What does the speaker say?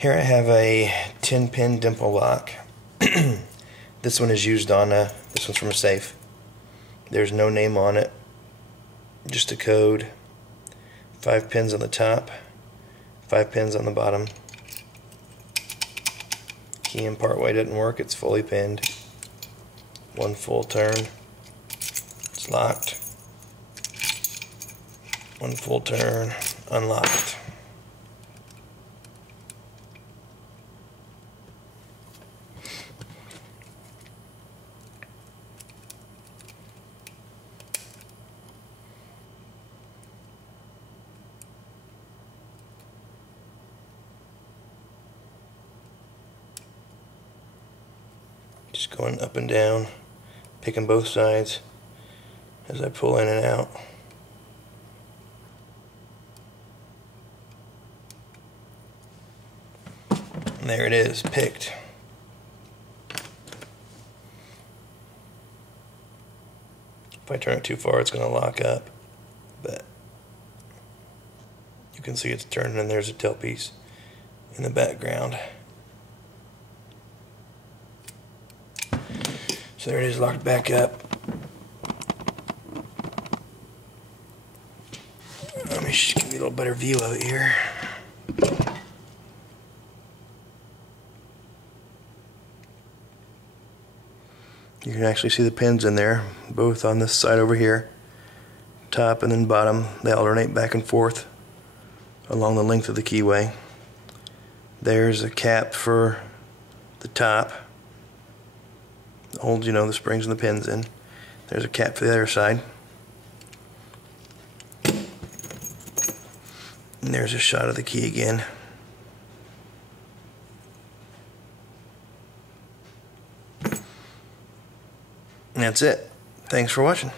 Here I have a 10-pin Dimple lock. This one is used on this one's from a safe. There's no name on it, just a code. 5 pins on the top, 5 pins on the bottom. Key in partway didn't work, it's fully pinned. One full turn, it's locked. One full turn, unlocked. Just going up and down, picking both sides as I pull in and out. And there it is, picked. If I turn it too far, it's going to lock up, but you can see it's turning, and there's a tailpiece in the background. So there it is, locked back up. Let me just give you a little better view of it here. You can actually see the pins in there, both on this side over here, top and then bottom. They alternate back and forth along the length of the keyway. There's a cap for the top. Holds, the springs and the pins in. There's a cap for the other side. And there's a shot of the key again. And that's it. Thanks for watching.